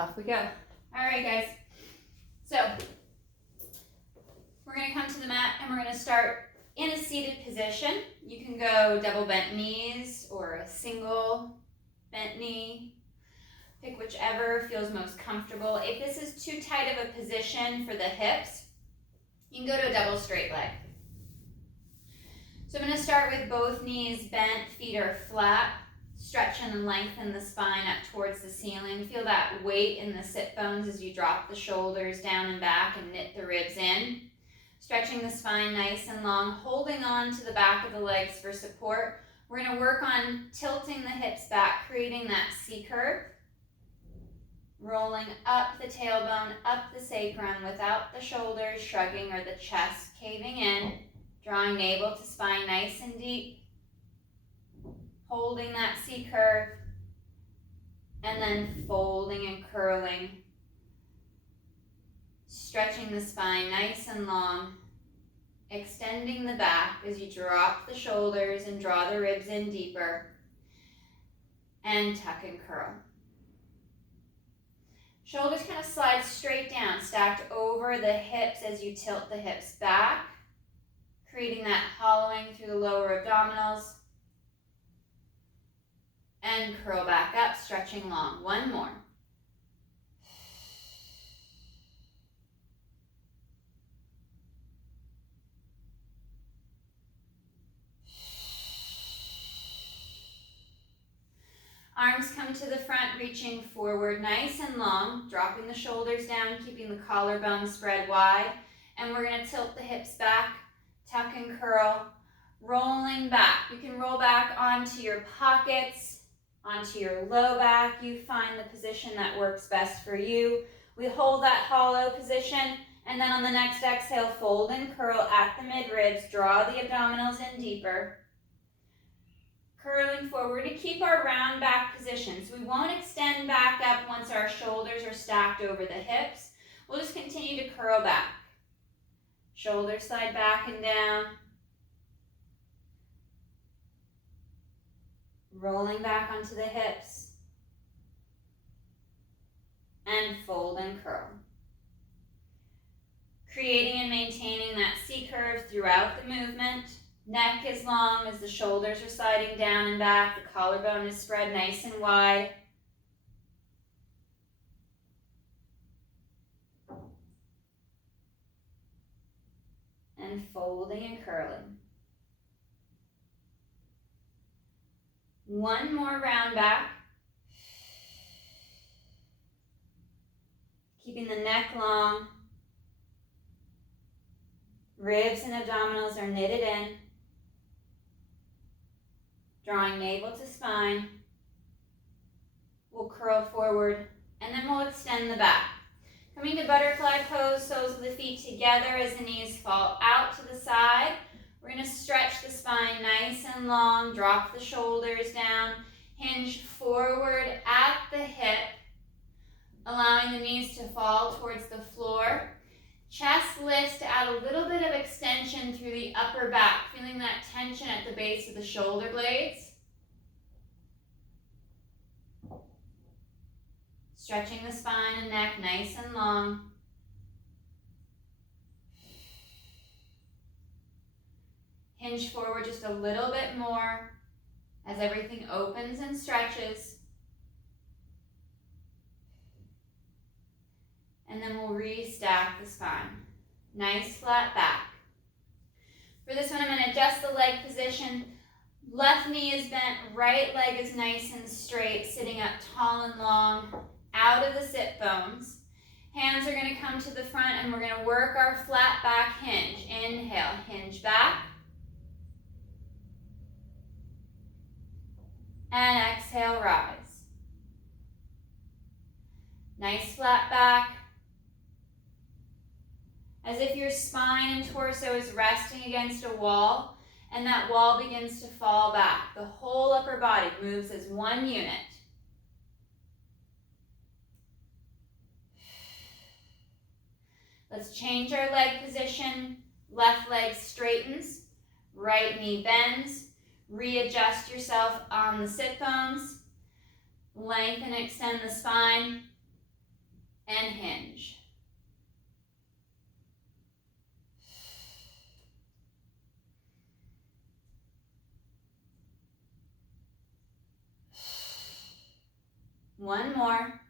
off we go. All right, guys. So we're going to come to the mat and we're going to start in a seated position. You can go double bent knees or a single bent knee. Pick whichever feels most comfortable. If this is too tight of a position for the hips, you can go to a double straight leg. So I'm going to start with both knees bent, feet are flat. Stretch and lengthen the spine up towards the ceiling. Feel that weight in the sit bones as you drop the shoulders down and back and knit the ribs in. Stretching the spine nice and long, holding on to the back of the legs for support. We're going to work on tilting the hips back, creating that C curve. Rolling up the tailbone, up the sacrum without the shoulders shrugging or the chest caving in. Drawing navel to spine nice and deep. Holding that C curve. And then folding and curling. Stretching the spine nice and long. Extending the back as you drop the shoulders and draw the ribs in deeper. And tuck and curl. Shoulders kind of slide straight down, stacked over the hips as you tilt the hips back, creating that hollowing through the lower abdominals. And curl back up, stretching long. One more. Arms come to the front, reaching forward nice and long, dropping the shoulders down, keeping the collarbone spread wide. And we're going to tilt the hips back, tuck and curl, rolling back. You can roll back onto your pockets, onto your low back. You find the position that works best for you. We hold that hollow position, and then on the next exhale, fold and curl at the mid-ribs. Draw the abdominals in deeper. Curling forward to keep our round back position. So we won't extend back up once our shoulders are stacked over the hips. We'll just continue to curl back. Shoulders slide back and down. Rolling back onto the hips. And fold and curl. Creating and maintaining that C curve throughout the movement. Neck is long as the shoulders are sliding down and back. The collarbone is spread nice and wide. And folding and curling. One more round back. Keeping the neck long. Ribs and abdominals are knitted in. Drawing navel to spine. We'll curl forward and then we'll extend the back. Coming to butterfly pose, soles of the feet together as the knees fall out to the side. We're going to stretch the spine nice and long, drop the shoulders down, hinge forward at the hip, allowing the knees to fall towards the floor. Chest lifts to add a little bit of extension through the upper back, feeling that tension at the base of the shoulder blades. Stretching the spine and neck nice and long. Hinge forward just a little bit more as everything opens and stretches. And then we'll restack the spine. Nice flat back. For this one, I'm going to adjust the leg position. Left knee is bent, right leg is nice and straight, sitting up tall and long, out of the sit bones. Hands are going to come to the front and we're going to work our flat back hinge. Inhale, hinge back. And exhale, rise. Nice flat back. As if your spine and torso is resting against a wall and that wall begins to fall back. The whole upper body moves as one unit. Let's change our leg position. Left leg straightens, right knee bends. Readjust yourself on the sit bones. Lengthen and extend the spine. and hinge. One more.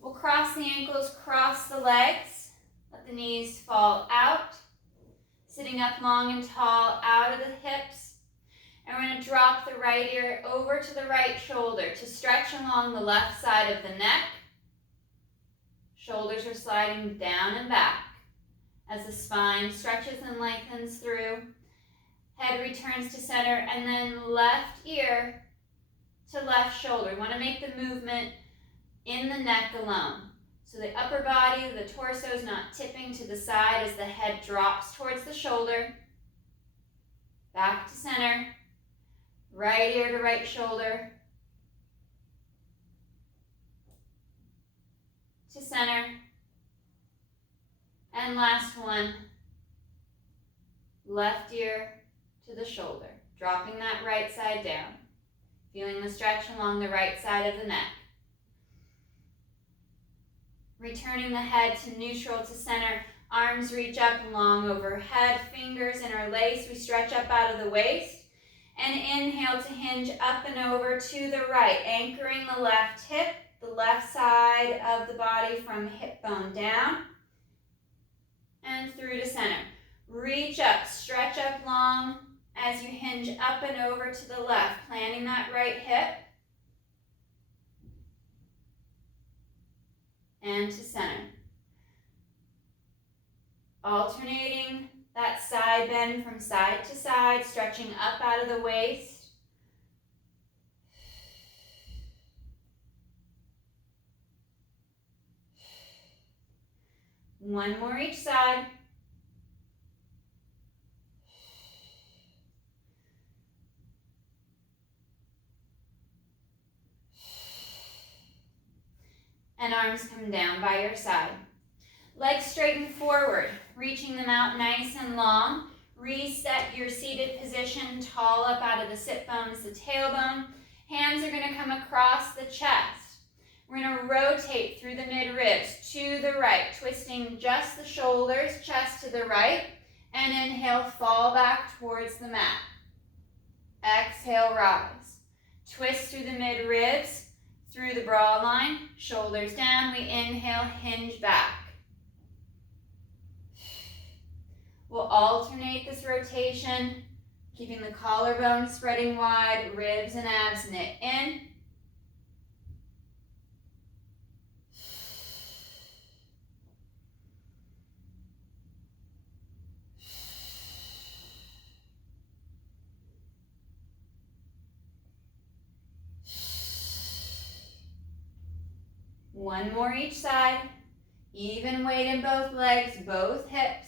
We'll cross the ankles, cross the legs. Let the knees fall out. Sitting up long and tall, out of the hips. And we're going to drop the right ear over to the right shoulder to stretch along the left side of the neck. Shoulders are sliding down and back as the spine stretches and lengthens through. Head returns to center, and then left ear to left shoulder. We want to make the movement in the neck alone. So the upper body, the torso is not tipping to the side as the head drops towards the shoulder. Back to center. Right ear to right shoulder. To center. And last one. Left ear to the shoulder. Dropping that right side down. Feeling the stretch along the right side of the neck. Returning the head to neutral to center. Arms reach up long overhead. Fingers interlace. We stretch up out of the waist. And inhale to hinge up and over to the right. Anchoring the left hip, the left side of the body from hip bone down. And through to center. Reach up, stretch up long as you hinge up and over to the left. Planting that right hip. And to center. Alternating that side bend from side to side, stretching up out of the waist. One more each side. And arms come down by your side. Legs straighten forward, reaching them out nice and long. Reset your seated position, tall up out of the sit bones, the tailbone. Hands are going to come across the chest. We're going to rotate through the mid-ribs to the right, twisting just the shoulders, chest to the right. And inhale, fall back towards the mat. Exhale, rise. Twist through the mid-ribs, through the broad line, shoulders down. We inhale, hinge back. We'll alternate this rotation, keeping the collarbone spreading wide, ribs and abs knit in. One more each side. Even weight in both legs, both hips.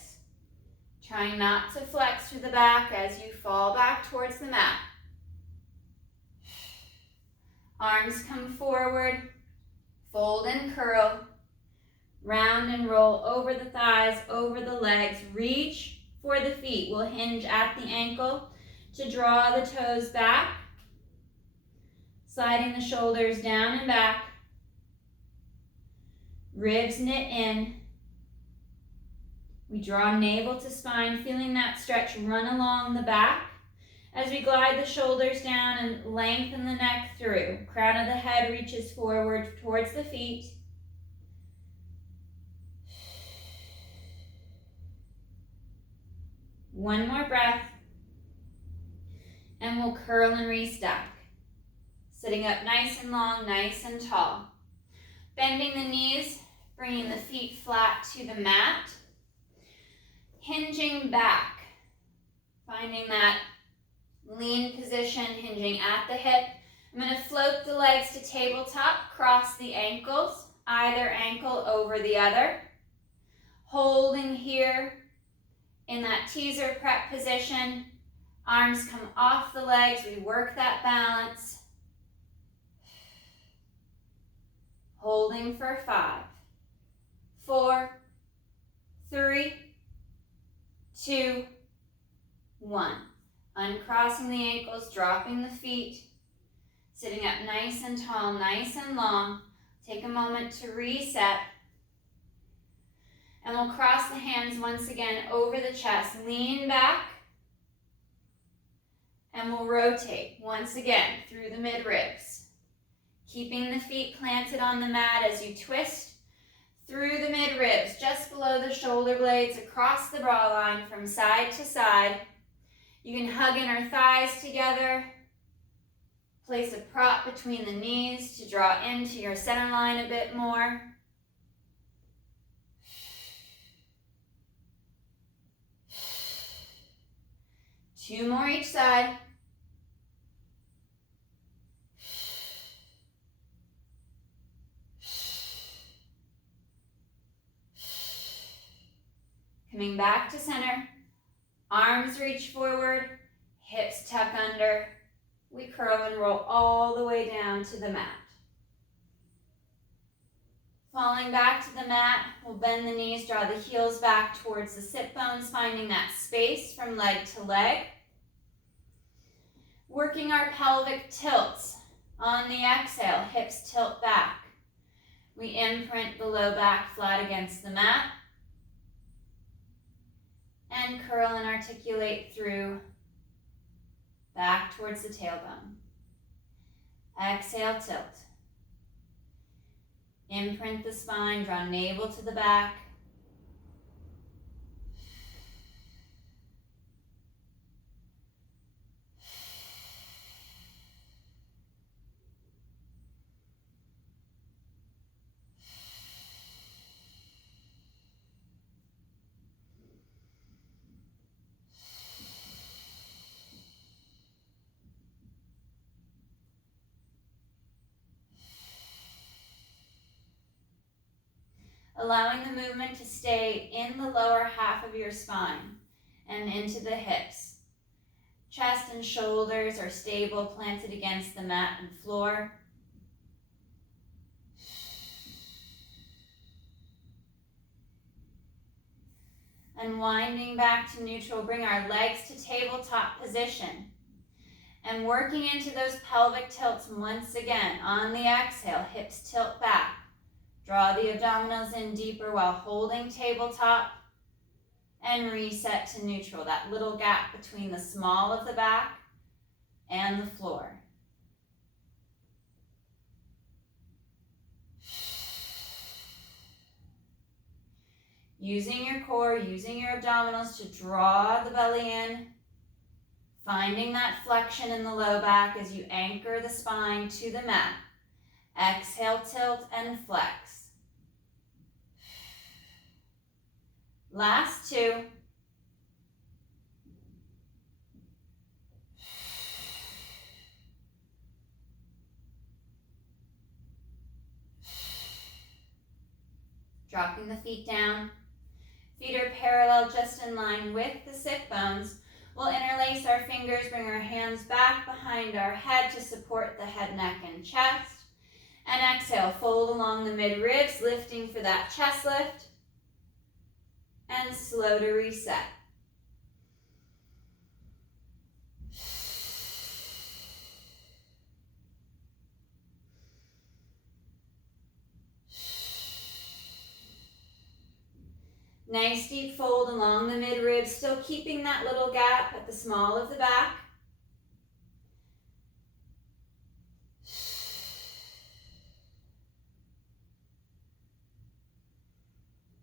Trying not to flex through the back as you fall back towards the mat. Arms come forward, fold and curl, round and roll over the thighs, over the legs. Reach for the feet. We'll hinge at the ankle to draw the toes back, sliding the shoulders down and back. Ribs knit in. We draw navel to spine, feeling that stretch run along the back as we glide the shoulders down and lengthen the neck through. Crown of the head reaches forward towards the feet. One more breath. And we'll curl and restack. Sitting up nice and long, nice and tall. Bending the knees, bringing the feet flat to the mat. Hinging back, finding that lean position, hinging at the hip. I'm going to float the legs to tabletop, cross the ankles, either ankle over the other. Holding here in that teaser prep position. Arms come off the legs, we work that balance. Holding for 5, 4, 3, 2, 1. Uncrossing the ankles, dropping the feet, sitting up nice and tall, nice and long. Take a moment to reset. And we'll cross the hands once again over the chest. Lean back. And we'll rotate once again through the mid-ribs. Keeping the feet planted on the mat as you twist through the mid-ribs, just below the shoulder blades, across the bra line from side to side. You can hug inner thighs together. Place a prop between the knees to draw into your center line a bit more. Two more each side. Coming back to center. Arms reach forward, hips tuck under. We curl and roll all the way down to the mat. Falling back to the mat, we'll bend the knees, draw the heels back towards the sit bones, finding that space from leg to leg. Working our pelvic tilts. On the exhale, hips tilt back. We imprint the low back flat against the mat. And curl and articulate through, back towards the tailbone. Exhale, tilt. Imprint the spine, draw navel to the back. Allowing the movement to stay in the lower half of your spine and into the hips. Chest and shoulders are stable, planted against the mat and floor. And winding back to neutral, bring our legs to tabletop position. And working into those pelvic tilts once again. On the exhale, hips tilt back. Draw the abdominals in deeper while holding tabletop. And reset to neutral, that little gap between the small of the back and the floor. Using your core, using your abdominals to draw the belly in. Finding that flexion in the low back as you anchor the spine to the mat. Exhale, tilt, and flex. Last two. Dropping the feet down. Feet are parallel, just in line with the sit bones. We'll interlace our fingers, bring our hands back behind our head to support the head, neck, and chest. And exhale, fold along the mid-ribs, lifting for that chest lift. And slow to reset. Nice deep fold along the mid-ribs, still keeping that little gap at the small of the back.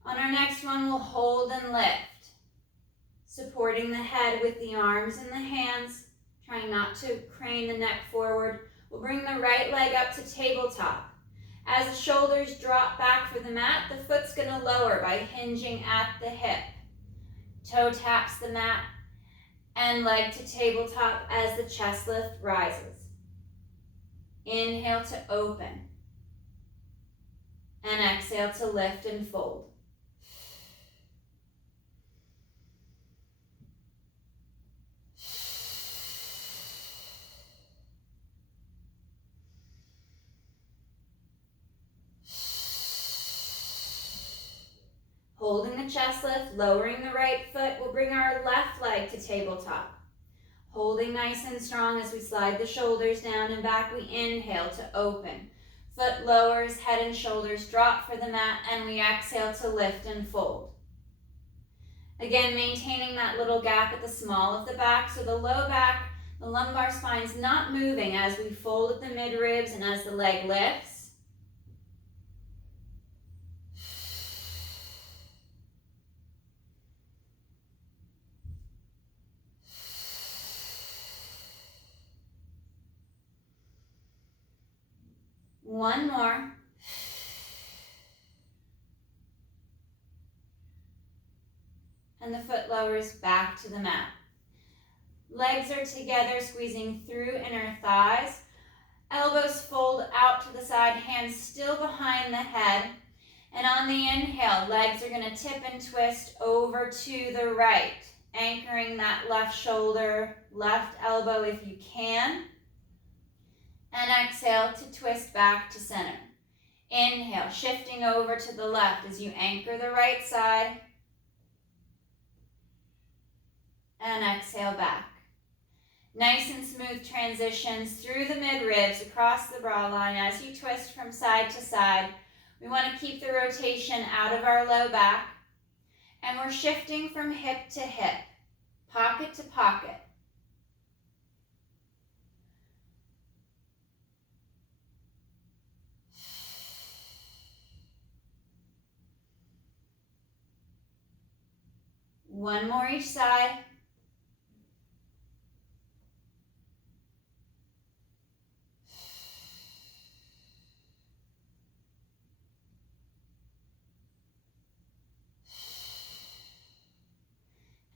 On our next one, we'll hold and lift, supporting the head with the arms and the hands, trying not to crane the neck forward. We'll bring the right leg up to tabletop. As the shoulders drop back for the mat, the foot's going to lower by hinging at the hip. Toe taps the mat and leg to tabletop as the chest lift rises. Inhale to open. And exhale to lift and fold. Holding the chest lift, lowering the right foot, we'll bring our left leg to tabletop. Holding nice and strong as we slide the shoulders down and back. We inhale to open. Foot lowers, head and shoulders drop for the mat, and we exhale to lift and fold. Again, maintaining that little gap at the small of the back, so the low back, the lumbar spine's not moving as we fold at the mid-ribs and as the leg lifts. One more. And the foot lowers back to the mat. Legs are together, squeezing through inner thighs. Elbows fold out to the side, hands still behind the head. And on the inhale, legs are going to tip and twist over to the right, anchoring that left shoulder, left elbow if you can. And exhale to twist back to center. Inhale, shifting over to the left as you anchor the right side. And exhale back. Nice and smooth transitions through the mid-ribs across the bra line as you twist from side to side. We want to keep the rotation out of our low back. And we're shifting from hip to hip, pocket to pocket. One more each side.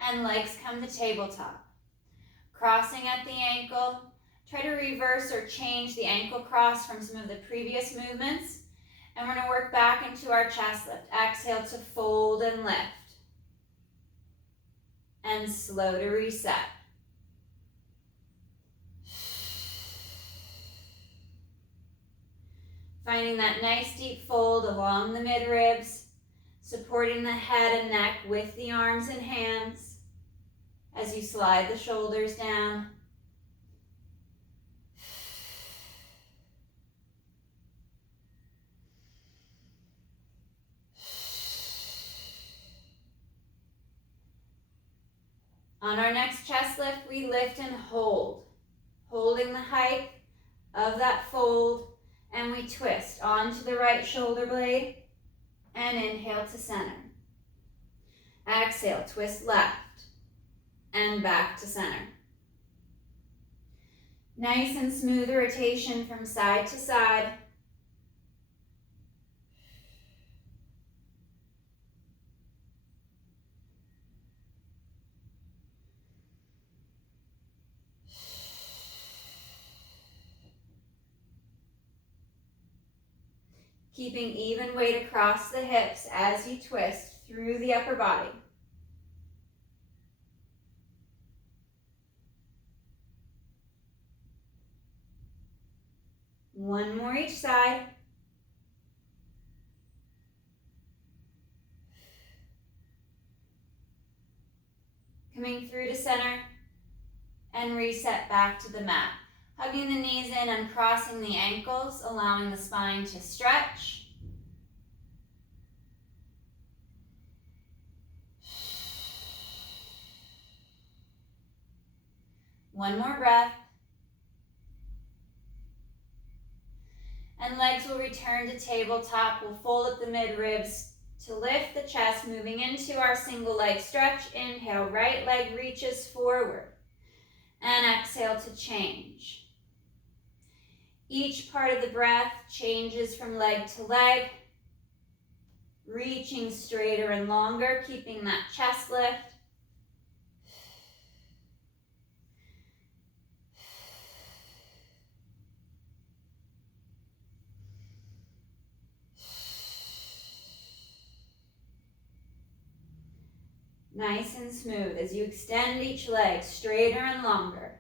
And legs come to tabletop. Crossing at the ankle. Try to reverse or change the ankle cross from some of the previous movements. And we're going to work back into our chest lift. Exhale to fold and lift. And slow to reset. Finding that nice deep fold along the mid-ribs, supporting the head and neck with the arms and hands as you slide the shoulders down. On our next chest lift, we lift and hold, holding the height of that fold, and we twist onto the right shoulder blade and inhale to center. Exhale, twist left and back to center. Nice and smooth rotation from side to side. Keeping even weight across the hips as you twist through the upper body. One more each side. Coming through to center and reset back to the mat. Hugging the knees in and crossing the ankles, allowing the spine to stretch. One more breath. And legs will return to tabletop. We'll fold up the mid-ribs to lift the chest, moving into our single leg stretch. Inhale, right leg reaches forward. And exhale to change. Each part of the breath changes from leg to leg, reaching straighter and longer, keeping that chest lift. Nice and smooth as you extend each leg straighter and longer.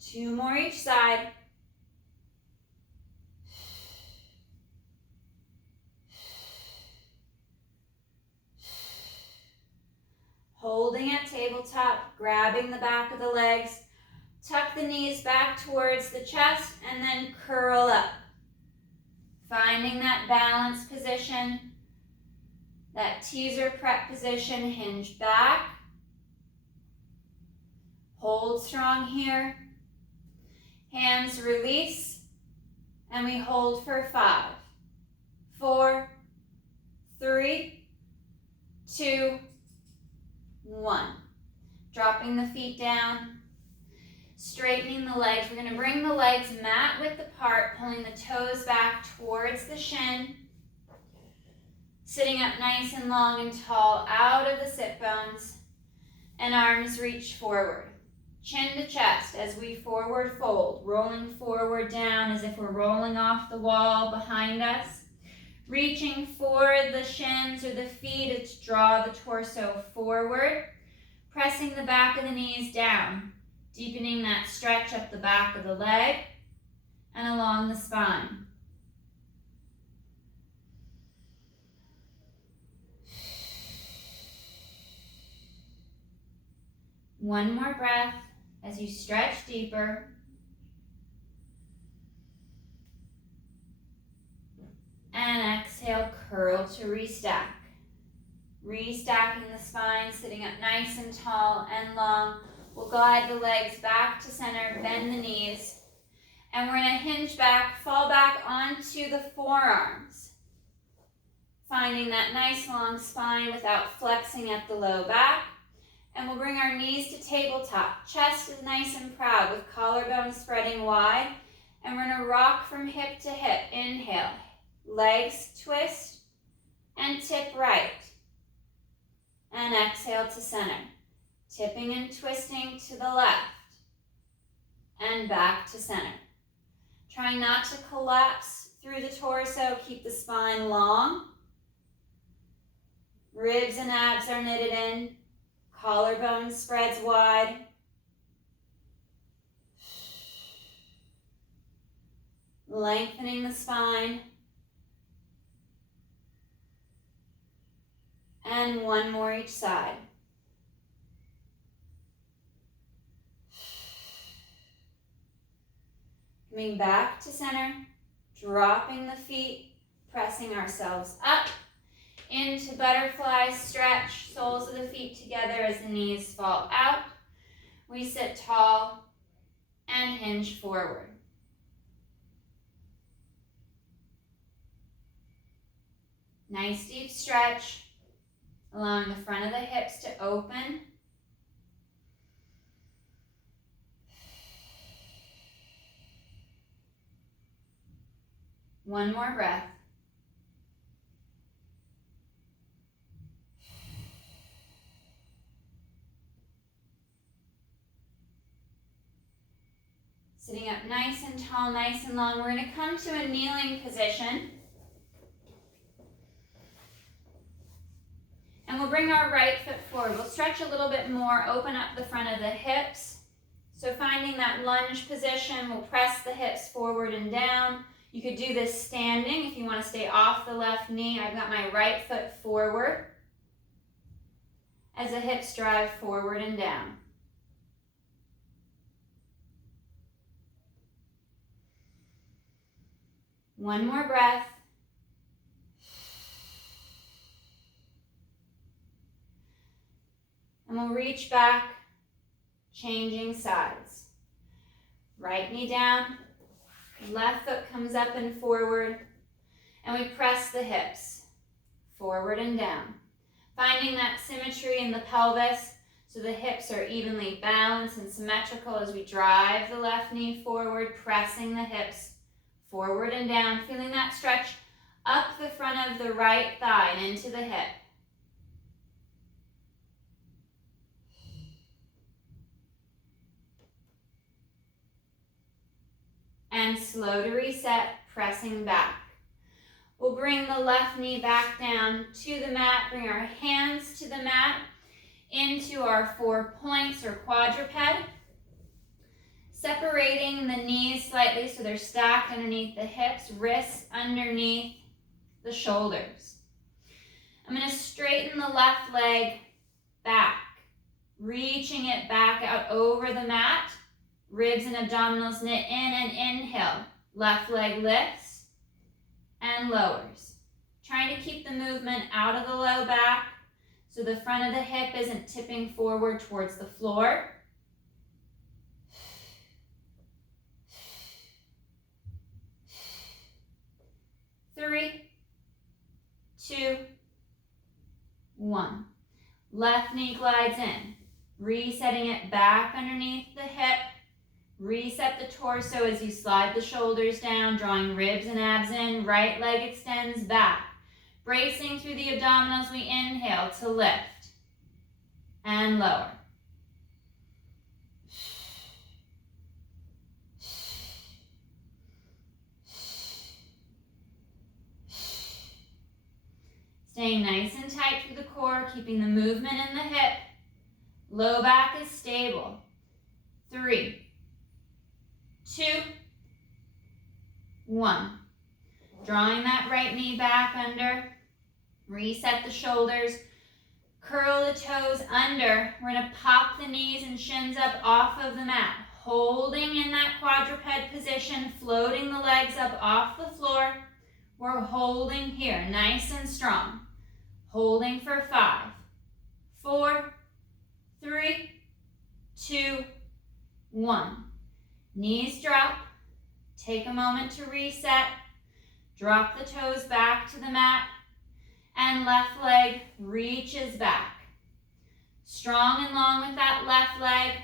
Two more each side. Holding at tabletop, grabbing the back of the legs, Tuck the knees back towards the chest and then curl up. Finding that balance position, that teaser prep position, hinge back. Hold strong here. Hands release, and we hold for 5, 4, 3, 2, 1. Dropping the feet down, straightening the legs. We're going to bring the legs mat width apart, pulling the toes back towards the shin. Sitting up nice and long and tall out of the sit bones, and arms reach forward. Chin to chest as we forward fold, rolling forward down as if we're rolling off the wall behind us. Reaching for the shins or the feet to draw the torso forward. Pressing the back of the knees down, deepening that stretch up the back of the leg and along the spine. One more breath as you stretch deeper. And exhale, curl to restack. Restacking the spine, sitting up nice and tall and long. We'll glide the legs back to center, bend the knees. And we're going to hinge back, fall back onto the forearms. Finding that nice long spine without flexing at the low back. And we'll bring our knees to tabletop. Chest is nice and proud with collarbone spreading wide. And we're going to rock from hip to hip. Inhale, legs twist and tip right. And exhale to center. Tipping and twisting to the left. And back to center. Trying not to collapse through the torso. Keep the spine long. Ribs and abs are knitted in. Collarbone spreads wide. Lengthening the spine. And one more each side. Coming back to center, dropping the feet, pressing ourselves up into butterfly stretch, soles of the feet together as the knees fall out. We sit tall and hinge forward. Nice deep stretch, allowing the front of the hips to open. One more breath. Sitting up nice and tall, nice and long. We're going to come to a kneeling position. And we'll bring our right foot forward. We'll stretch a little bit more, open up the front of the hips. So finding that lunge position, we'll press the hips forward and down. You could do this standing if you want to stay off the left knee. I've got my right foot forward as the hips drive forward and down. One more breath. And we'll reach back, changing sides. Right knee down, left foot comes up and forward, and we press the hips forward and down. Finding that symmetry in the pelvis so the hips are evenly balanced and symmetrical as we drive the left knee forward, pressing the hips forward and down, feeling that stretch up the front of the right thigh and into the hip. And slow to reset, pressing back. We'll bring the left knee back down to the mat, bring our hands to the mat, into our 4 points or quadruped. Separating the knees slightly so they're stacked underneath the hips, wrists underneath the shoulders. I'm going to straighten the left leg back, reaching it back out over the mat, Ribs and abdominals knit in and inhale. Left leg lifts and lowers. Trying to keep the movement out of the low back so the front of the hip isn't tipping forward towards the floor. Three, two, one. Left knee glides in, resetting it back underneath the hip. Reset the torso as you slide the shoulders down, drawing ribs and abs in. Right leg extends back. Bracing through the abdominals, we inhale to lift and lower. Staying nice and tight through the core, keeping the movement in the hip. Low back is stable. 3, 2, 1. Drawing that right knee back under. Reset the shoulders. Curl the toes under. We're going to pop the knees and shins up off of the mat. Holding in that quadruped position, floating the legs up off the floor. We're holding here, nice and strong. Holding for 5, 4, 3, 2, 1. Knees drop. Take a moment to reset. Drop the toes back to the mat. And left leg reaches back. Strong and long with that left leg.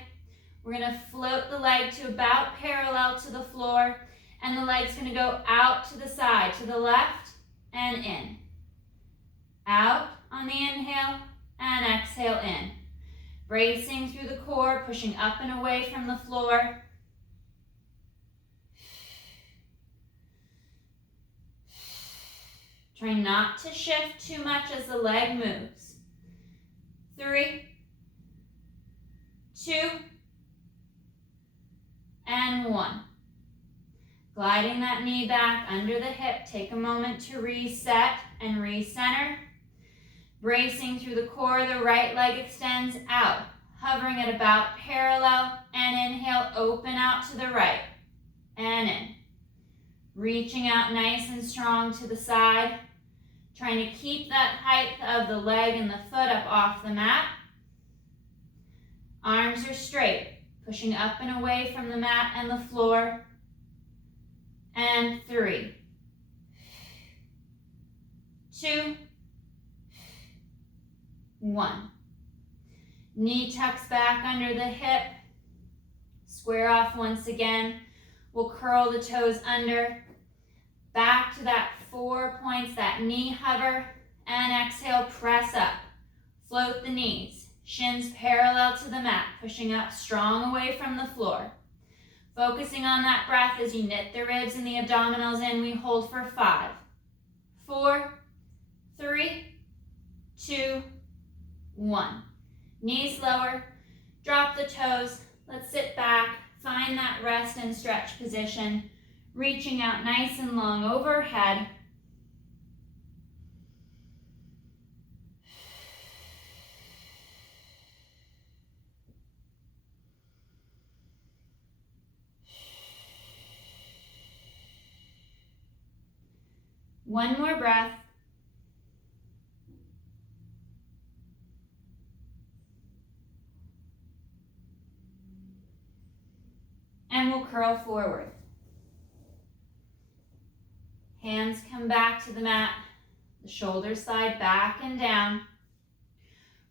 We're going to float the leg to about parallel to the floor. And the leg's going to go out to the side, to the left and in. Out on the inhale and exhale in. Bracing through the core, pushing up and away from the floor. Try not to shift too much as the leg moves. 3, 2, and 1. Gliding that knee back under the hip. Take a moment to reset and recenter. Bracing through the core, the right leg extends out, hovering at about parallel, and inhale, open out to the right, and in. Reaching out nice and strong to the side, trying to keep that height of the leg and the foot up off the mat. Arms are straight, pushing up and away from the mat and the floor. And 3, 2, 1. Knee tucks back under the hip. Square off once again. We'll curl the toes under. Back to that 4 points, that knee hover. And exhale, press up. Float the knees. Shins parallel to the mat, pushing up strong away from the floor. Focusing on that breath as you knit the ribs and the abdominals in. We hold for 5, 4, 3, 2, 1. Knees lower, drop the toes. Let's sit back, find that rest and stretch position. Reaching out nice and long overhead. One more breath. And we'll curl forward. Hands come back to the mat. The shoulders slide back and down.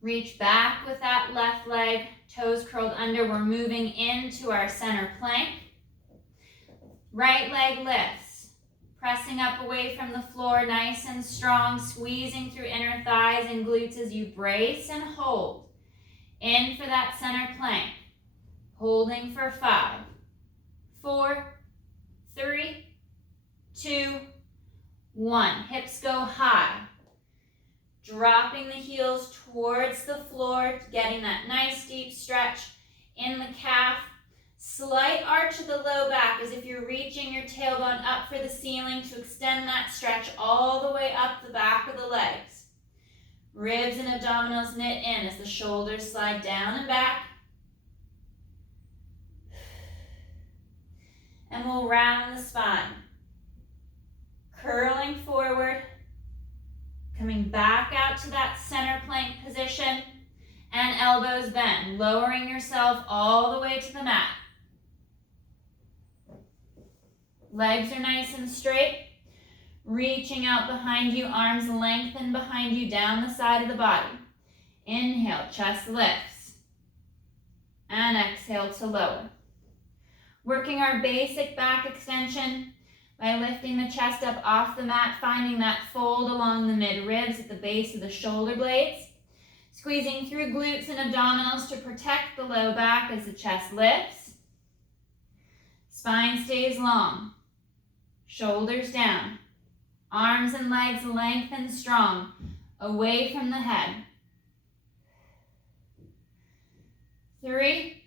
Reach back with that left leg. Toes curled under. We're moving into our center plank. Right leg lifts. Pressing up away from the floor, nice and strong, squeezing through inner thighs and glutes as you brace and hold. In for that center plank. Holding for 5, 4, 3, 2, 1. Hips go high. Dropping the heels towards the floor, getting that nice deep stretch in the calf. Slight arch of the low back as if you're reaching your tailbone up for the ceiling to extend that stretch all the way up the back of the legs. Ribs and abdominals knit in as the shoulders slide down and back. and we'll round the spine. Curling forward, coming back out to that center plank position, and elbows bend, lowering yourself all the way to the mat. Legs are nice and straight, reaching out behind you, arms lengthen behind you down the side of the body. Inhale, chest lifts, and exhale to lower. Working our basic back extension by lifting the chest up off the mat, finding that fold along the mid-ribs at the base of the shoulder blades. Squeezing through glutes and abdominals to protect the low back as the chest lifts. Spine stays long. Shoulders down. Arms and legs lengthen strong, away from the head. 3,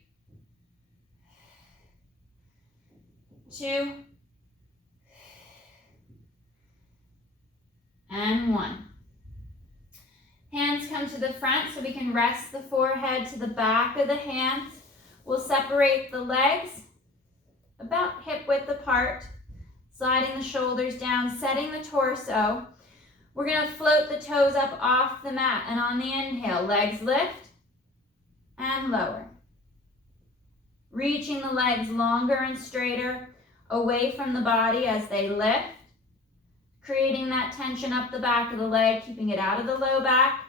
2, and 1. Hands come to the front so we can rest the forehead to the back of the hands. We'll separate the legs about hip width apart, sliding the shoulders down, setting the torso. We're going to float the toes up off the mat, and on the inhale, legs lift and lower. Reaching the legs longer and straighter away from the body as they lift. Creating that tension up the back of the leg, keeping it out of the low back.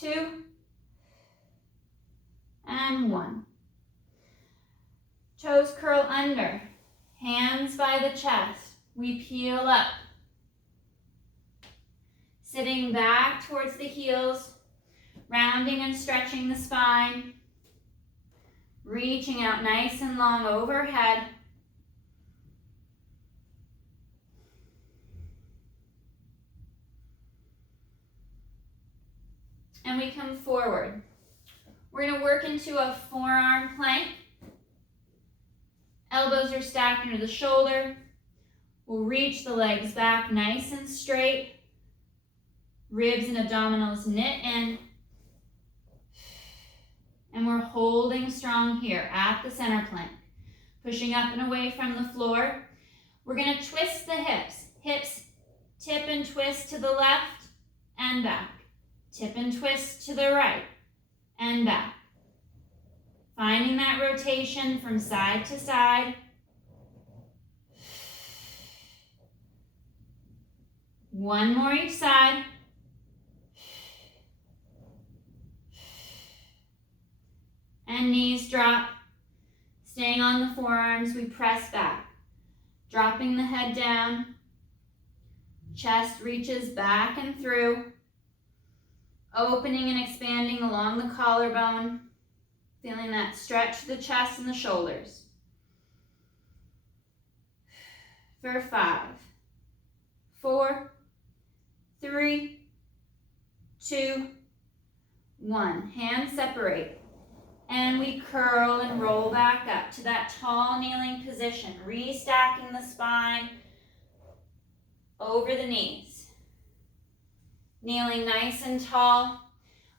Two, and 1. Toes curl under, hands by the chest. We peel up. Sitting back towards the heels, rounding and stretching the spine, reaching out nice and long overhead. And we come forward. We're going to work into a forearm plank. Elbows are stacked under the shoulder. We'll reach the legs back nice and straight. Ribs and abdominals knit in. And we're holding strong here at the center plank. Pushing up and away from the floor. We're going to twist the hips. Hips tip and twist to the left and back. Tip and twist to the right and back. Finding that rotation from side to side. One more each side. And knees drop. Staying on the forearms, we press back. Dropping the head down. Chest reaches back and through. Opening and expanding along the collarbone. Feeling that stretch to the chest and the shoulders. For 5, 4, 3, 2, 1. Hands separate. And we curl and roll back up to that tall kneeling position, restacking the spine over the knees. Kneeling nice and tall.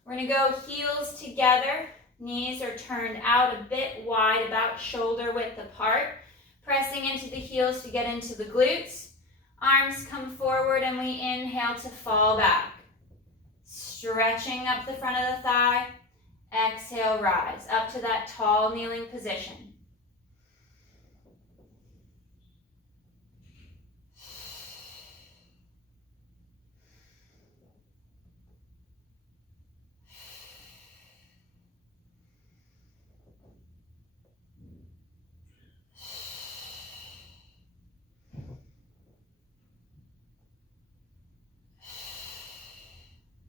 We're going to go heels together. Knees are turned out a bit wide, about shoulder width apart. Pressing into the heels to get into the glutes. Arms come forward and we inhale to fall back. Stretching up the front of the thigh. Exhale, rise up to that tall kneeling position.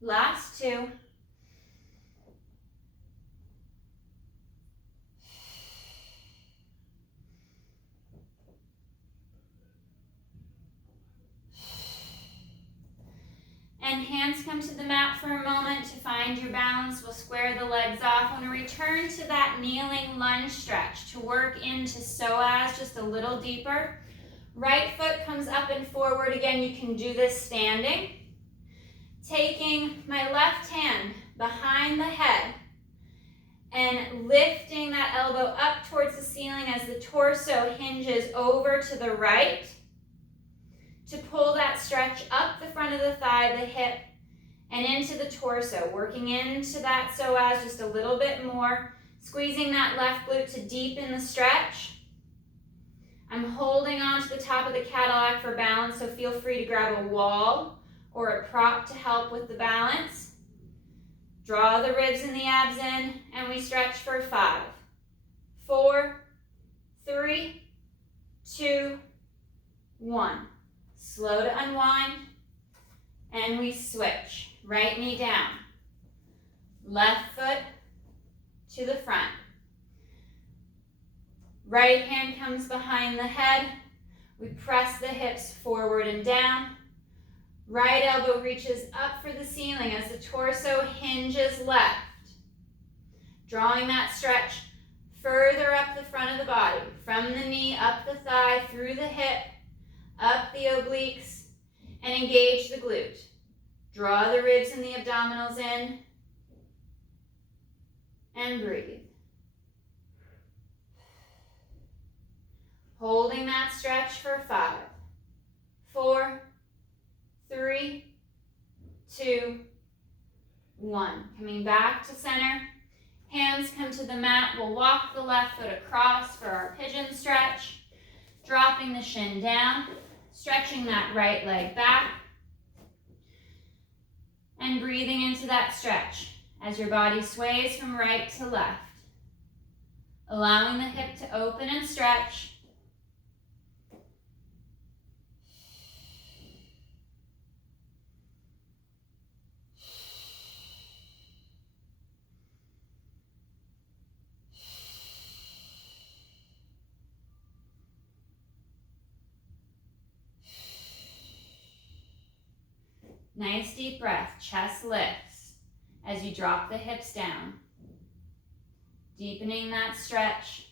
Last 2. And hands come to the mat for a moment to find your balance. We'll square the legs off. I'm going to return to that kneeling lunge stretch to work into psoas just a little deeper. Right foot comes up and forward again. You can do this standing. taking my left hand behind the head and lifting that elbow up towards the ceiling as the torso hinges over to the right to pull that stretch up the front of the thigh, the hip, and into the torso, working into that psoas just a little bit more, squeezing that left glute to deepen the stretch. I'm holding on to the top of the Cadillac for balance, so feel free to grab a wall or a prop to help with the balance. Draw the ribs and the abs in, and we stretch for 5, 4, 3, 2, 1. Slow to unwind, and we switch. Right knee down, left foot to the front. Right hand comes behind the head. We press the hips forward and down. Right elbow reaches up for the ceiling as the torso hinges left. Drawing that stretch further up the front of the body, from the knee, up the thigh, through the hip, up the obliques, and engage the glute. Draw the ribs and the abdominals in, and breathe. Holding that stretch for 5, 4, 3, 2, 1. Coming back to center. Hands come to the mat. We'll walk the left foot across for our pigeon stretch. Dropping the shin down. Stretching that right leg back. And breathing into that stretch as your body sways from right to left. Allowing the hip to open and stretch. Nice deep breath, chest lifts as you drop the hips down. Deepening that stretch.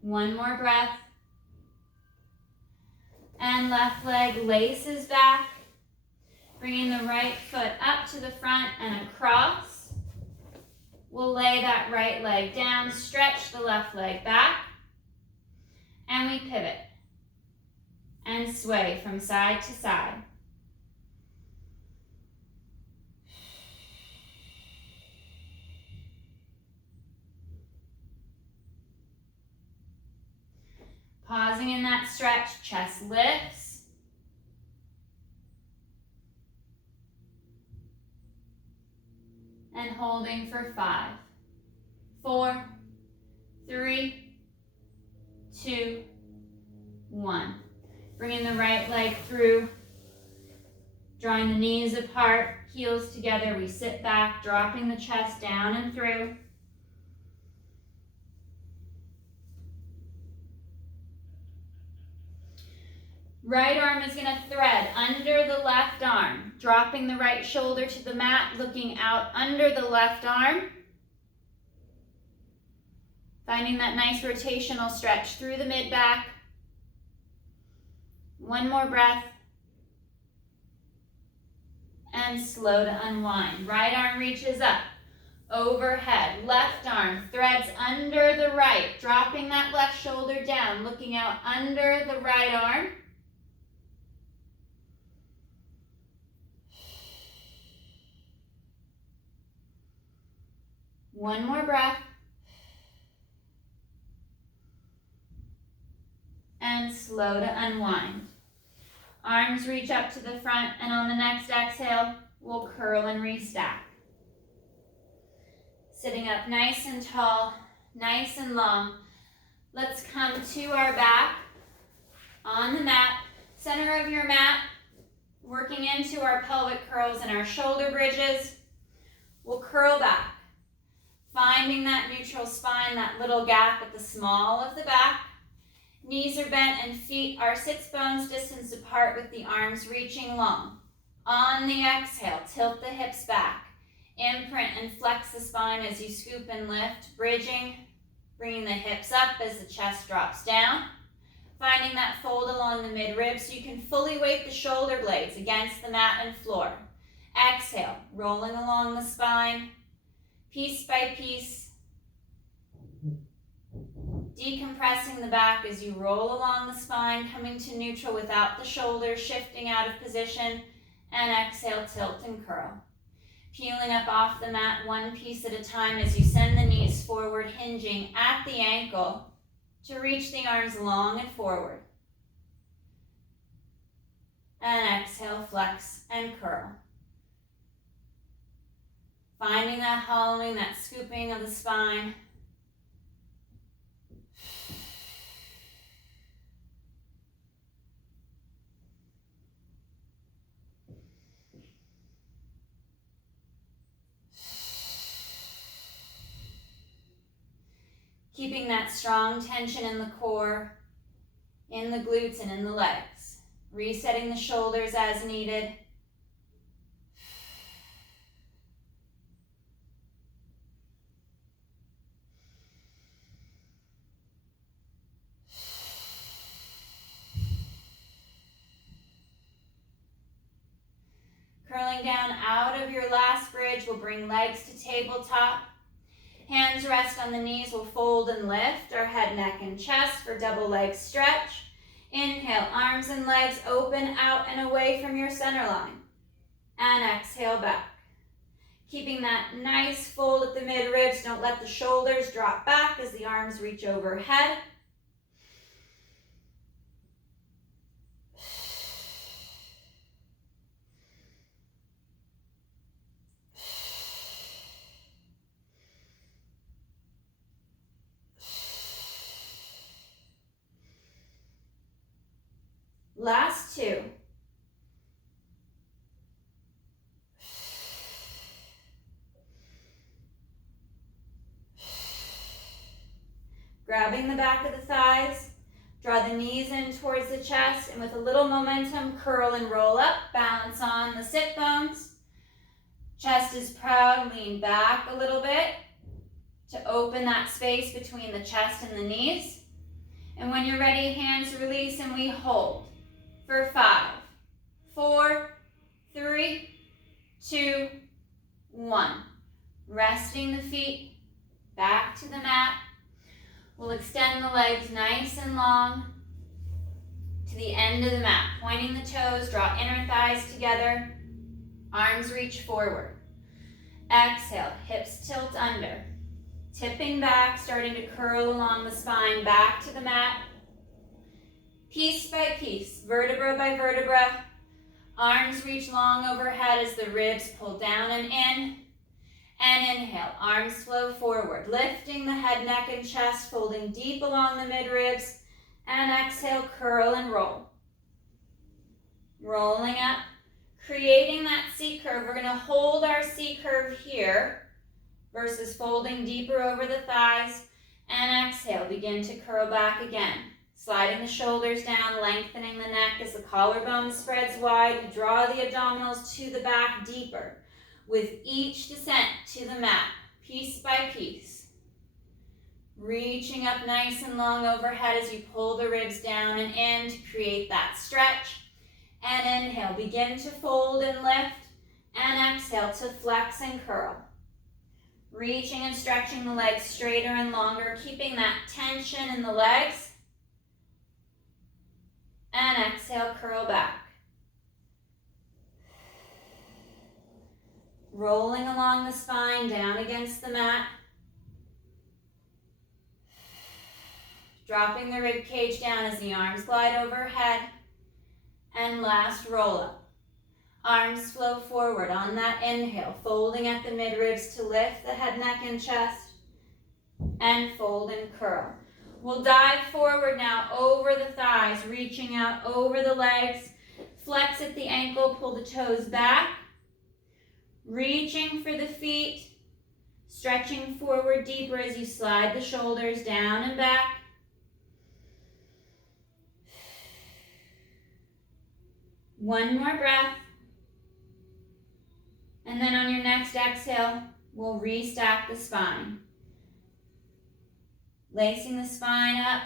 One more breath. And left leg laces back. Bringing the right foot up to the front and across. We'll lay that right leg down, stretch the left leg back, and we pivot. And sway from side to side. Pausing in that stretch, chest lifts. And holding for 5, 4, 3, 2, 1. Bringing the right leg through, drawing the knees apart, heels together. We sit back, dropping the chest down and through. Right arm is going to thread under the left arm, dropping the right shoulder to the mat, looking out under the left arm. Finding that nice rotational stretch through the mid-back. One more breath. And slow to unwind. Right arm reaches up, overhead. Left arm threads under the right, dropping that left shoulder down, looking out under the right arm. One more breath. And slow to unwind. Arms reach up to the front, and on the next exhale, we'll curl and restack. Sitting up nice and tall, nice and long. Let's come to our back on the mat, center of your mat, working into our pelvic curls and our shoulder bridges. We'll curl back, finding that neutral spine, that little gap at the small of the back. Knees are bent and feet are sits bones distance apart with the arms reaching long. On the exhale, tilt the hips back. Imprint and flex the spine as you scoop and lift, bridging, bringing the hips up as the chest drops down. Finding that fold along the midrib so you can fully weight the shoulder blades against the mat and floor. Exhale, rolling along the spine, piece by piece, decompressing the back as you roll along the spine, coming to neutral without the shoulders shifting out of position, and exhale, tilt and curl. Peeling up off the mat one piece at a time as you send the knees forward, hinging at the ankle to reach the arms long and forward. And exhale, flex and curl. Finding that hollowing, that scooping of the spine. Keeping that strong tension in the core, in the glutes and in the legs. Resetting the shoulders as needed. Curling down out of your last bridge, we'll bring legs to tabletop. Hands rest on the knees, we'll fold and lift our head, neck, and chest for double leg stretch. Inhale, arms and legs open out and away from your center line. And exhale back. Keeping that nice fold at the mid-ribs, don't let the shoulders drop back as the arms reach overhead. Last two. Grabbing the back of the thighs, draw the knees in towards the chest, and with a little momentum, curl and roll up, balance on the sit bones. Chest is proud, lean back a little bit to open that space between the chest and the knees. And when you're ready, hands release and we hold for 5, 4, 3, 2, 1. Resting the feet back to the mat. We'll extend the legs nice and long to the end of the mat. Pointing the toes, draw inner thighs together. Arms reach forward. Exhale, hips tilt under. Tipping back, starting to curl along the spine, back to the mat. Piece by piece, vertebra by vertebra. Arms reach long overhead as the ribs pull down and in. And inhale, arms flow forward, lifting the head, neck, and chest, folding deep along the mid-ribs. And exhale, curl and roll. Rolling up, creating that C curve. We're going to hold our C curve here versus folding deeper over the thighs. And exhale, begin to curl back again. Sliding the shoulders down, lengthening the neck as the collarbone spreads wide. You draw the abdominals to the back deeper. With each descent to the mat, piece by piece. Reaching up nice and long overhead as you pull the ribs down and in to create that stretch. And inhale, begin to fold and lift. And exhale to flex and curl. Reaching and stretching the legs straighter and longer, keeping that tension in the legs. And exhale, curl back. Rolling along the spine, down against the mat. Dropping the rib cage down as the arms glide overhead. And last roll up. Arms flow forward on that inhale, folding at the midribs to lift the head, neck, and chest. And fold and curl. We'll dive forward now over the thighs, reaching out over the legs. Flex at the ankle, pull the toes back. Reaching for the feet, stretching forward deeper as you slide the shoulders down and back. One more breath. And then on your next exhale, we'll restack the spine. Lacing the spine up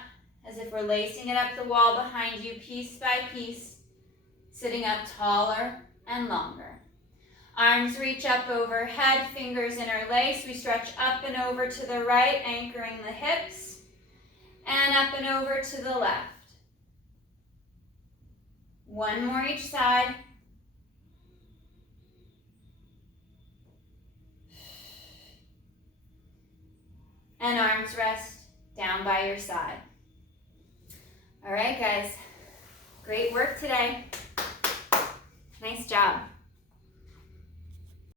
as if we're lacing it up the wall behind you piece by piece, sitting up taller and longer. Arms reach up overhead, fingers interlace. We stretch up and over to the right, anchoring the hips, and up and over to the left. One more each side. And arms rest down by your side. All right, guys. Great work today. Nice job.